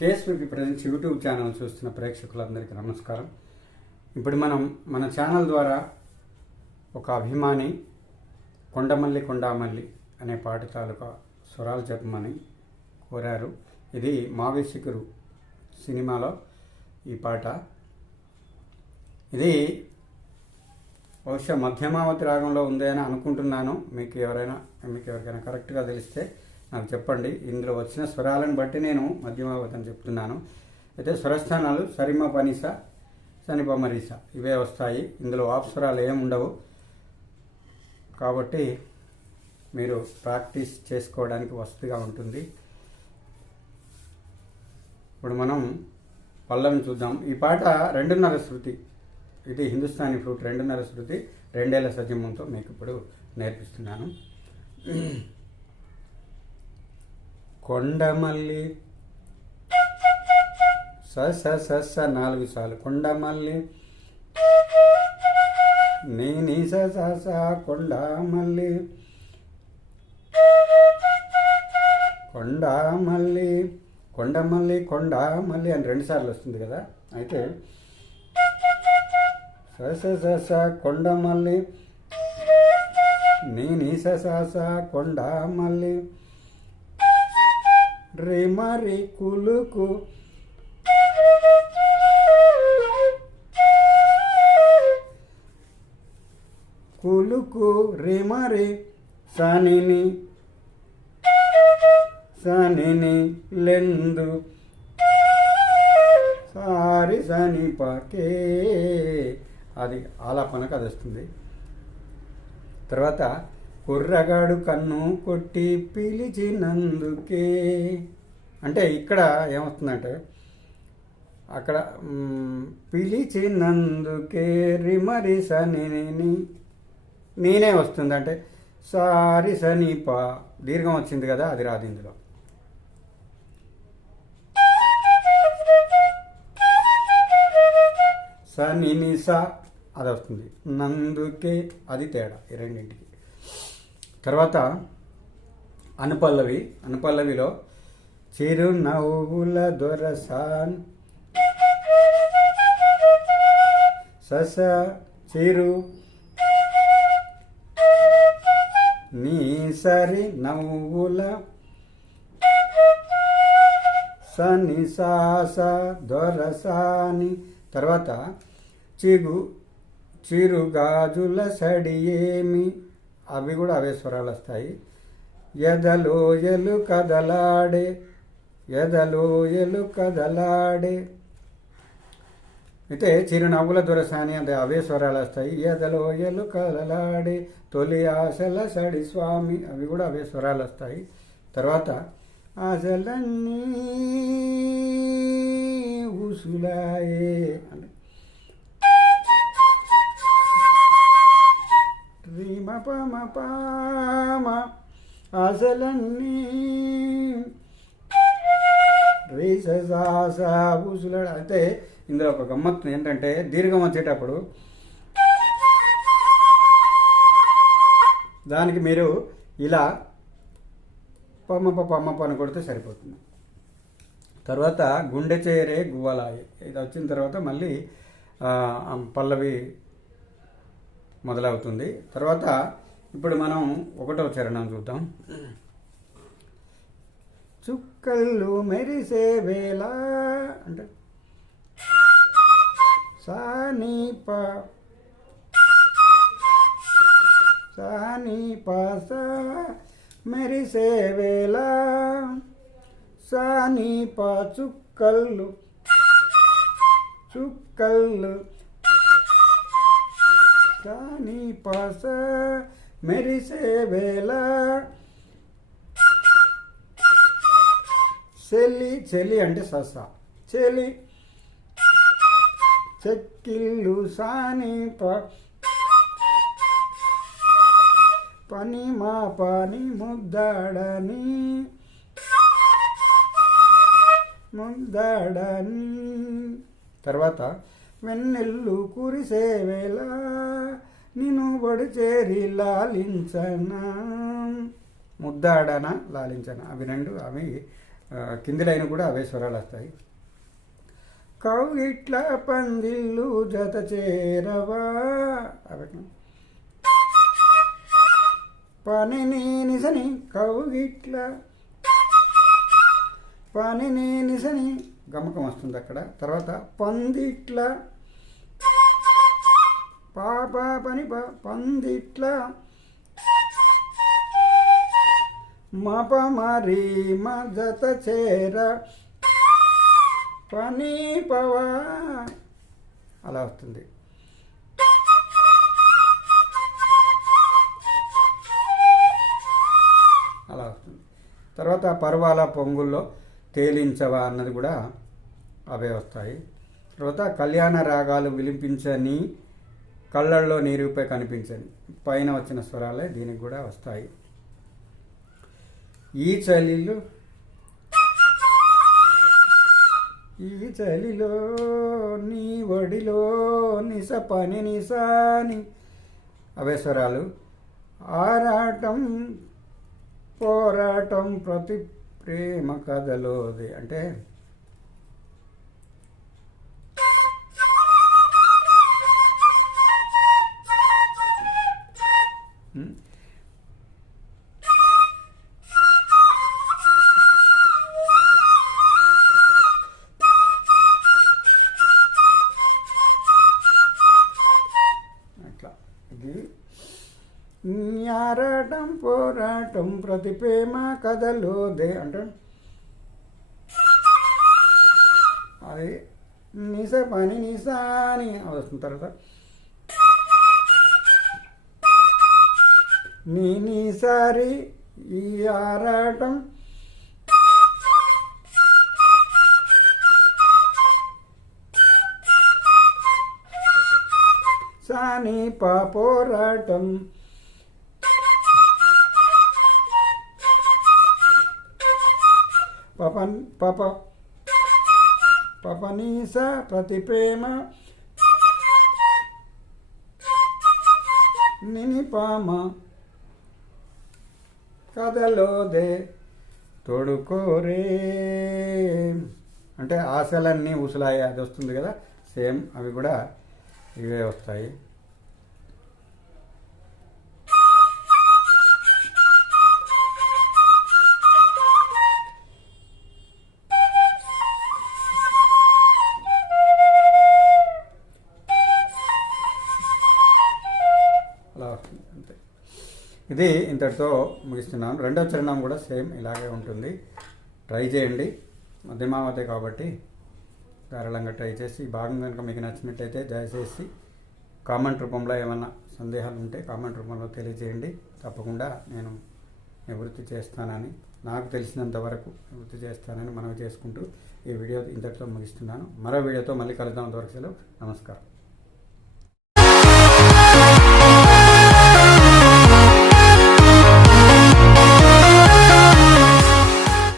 KSVP presents YouTube channel చూస్తున్న ప్రేక్షకులందరికీ నమస్కారం. ఇప్పుడు మనం మన ఛానల్ ద్వారా ఒక అభిమాని కొండమల్లి కొండామల్లి అనే పాట తాలూకా స్వరాలు చెప్పమని కోరారు. ఇది మావేశికురు సినిమాలో ఈ పాట. ఇది బహుశా మధ్యమావతి రాగంలో ఉంది అని అనుకుంటున్నాను. మీకు ఎవరికైనా కరెక్ట్గా తెలిస్తే నాకు చెప్పండి. ఇందులో వచ్చిన స్వరాలను బట్టి నేను మధ్యమావతి అని చెప్తున్నాను. అయితే స్వరస్థానాలు సరిమ పనిస సనిప మరీస ఇవే వస్తాయి. ఇందులో ఆప్స్వరాలు ఏమి ఉండవు. కాబట్టి మీరు ప్రాక్టీస్ చేసుకోవడానికి వసతిగా ఉంటుంది. ఇప్పుడు మనం పల్లవిని చూద్దాం. ఈ పాట 2:30 శృతి. ఇది హిందుస్థానీ ఫ్లూట్ 2:30 శృతి 2 ఏళ్ల సజీవంతో మీకు ఇప్పుడు నేర్పిస్తున్నాను. కొండమల్లి స 4 సార్లు. కొండమల్లి నీ స కొండమల్లి కొండమల్లి కొండమల్లి కొండమల్లి అని 2 సార్లు వస్తుంది కదా. అయితే స కొండమల్లి నీ స కొండమల్లి రే మరి కులుకు కులుకు రే మరి సనిని లెందు సారి సని పకే అది ఆలాపనకు అది వస్తుంది. తర్వాత కుర్రగాడు కన్ను కొట్టి పిలిచినందుకే అంటే ఇక్కడ ఏమవుతుందంటే అక్కడ పిలిచినందుకే రిమరి సని నేనే వస్తుంది. అంటే సారి సనీప దీర్ఘం వచ్చింది కదా, అది రాదు ఇందులో. సని సా అది వస్తుంది. నందుకే అది తేడా ఈ రెండింటికి. తర్వాత అనుపల్లవిలో చిరునవ్వుల దొరసాన్ సస చిరు నీ సరి నవ్వుల సని సాస దొరసాని. తర్వాత చిరుగాజుల సడి ఏమి అవి కూడా అవే స్వరాలు వస్తాయి. ఎదలోయలు కదలాడే అయితే చిరునవ్వుల దొరసాని అంటే అవే స్వరాలు వస్తాయి. ఎదలోయలు కదలాడే తొలి ఆశల సడి స్వామి అవి కూడా అవే స్వరాలు వస్తాయి. తర్వాత ఆశలన్నీ ఊసులాయే అంటే పామ ఆశలన్నీ ఊసులాడ. అయితే ఇందులో ఒక గమ్మత్తు ఏంటంటే దీర్ఘం వచ్చేటప్పుడు దానికి మీరు ఇలా పమ్మ అని కొడితే సరిపోతుంది. తర్వాత గుండె చేరే గువ్వలాయి ఇది వచ్చిన తర్వాత మళ్ళీ పల్లవి మొదలవుతుంది. తర్వాత ఇప్పుడు మనం 1వ చరణం చూద్దాం. చుక్కళ్ళు మెరిసే వేళ అంటే సానీప మెరిసే వేళ సానీప చుక్కళ్ళు సానీప మెరిసే వేళ చెలి అంటే సస చెలి చెక్కిళ్ళు సానీప పని మా పని ముద్దాడని తర్వాత వెన్నెల్లు కురిసే వేళ నిన్ను బడి చేరి లాలించన ముద్దాడన లాలించన అవి రెండు అవి కింది లైన్ కూడా అవే స్వరాలు వస్తాయి. కౌగిట్ల పందిళ్ళు జత చేరవా పని నిసని కౌగిట్ల పని నిసని గమకం వస్తుంది అక్కడ. తర్వాత పందిట్ల పాప పని పందిట్ల మప మరి జత చేర పని పవా అలా వస్తుంది. అలా వస్తుంది. తర్వాత పర్వాల పొంగుల్లో తేలించవా అన్నది కూడా అవే వస్తాయి. తర్వాత కళ్యాణ రాగాలు విలిపించని కళ్ళల్లో నీరుపై కనిపించని పైన వచ్చిన స్వరాలే దీనికి కూడా వస్తాయి. ఈ చలిలో నీ ఒడిలో నిస పని నిసాని అవే స్వరాలు. ఆరాటం పోరాటం ప్రతి ప్రేమ కథలోది అంటే అట్లా. ఇది ఆరాటం పోరాటం ప్రతి ప్రేమ కథలోదే అంటే అది నిస పని నిసాని వస్తుంది. తర్వాత నీసారి ఈ ఆరాటం సాని పోరాటం పపనీస ప్రతి ప్రేమ నినిపామ కథలోదే తోడుకోరే అంటే ఆశలన్నీ ఉసులాయి అది వస్తుంది కదా, సేమ్ అవి కూడా ఇవే వస్తాయి. అలా వస్తుంది అంతే. ఇది ఇంతటితో ముగిస్తున్నాను. రెండవ చరణం కూడా సేమ్ ఇలాగే ఉంటుంది. ట్రై చేయండి. మధ్యమావతే కాబట్టి ధారాళంగా ట్రై చేసి ఈ భాగం కనుక మీకు నచ్చినట్టయితే దయచేసి కామెంట్ రూపంలో ఏమైనా సందేహాలు ఉంటే కామెంట్ రూపంలో తెలియజేయండి. తప్పకుండా నేను నివృత్తి చేస్తానని, నాకు తెలిసినంత వరకు నివృత్తి చేస్తానని మనవి చేసుకుంటూ ఈ వీడియో ఇంతటితో ముగిస్తున్నాను. మరో వీడియోతో మళ్ళీ కలుద్దాం. అంతవరకు సెలవు. నమస్కారం.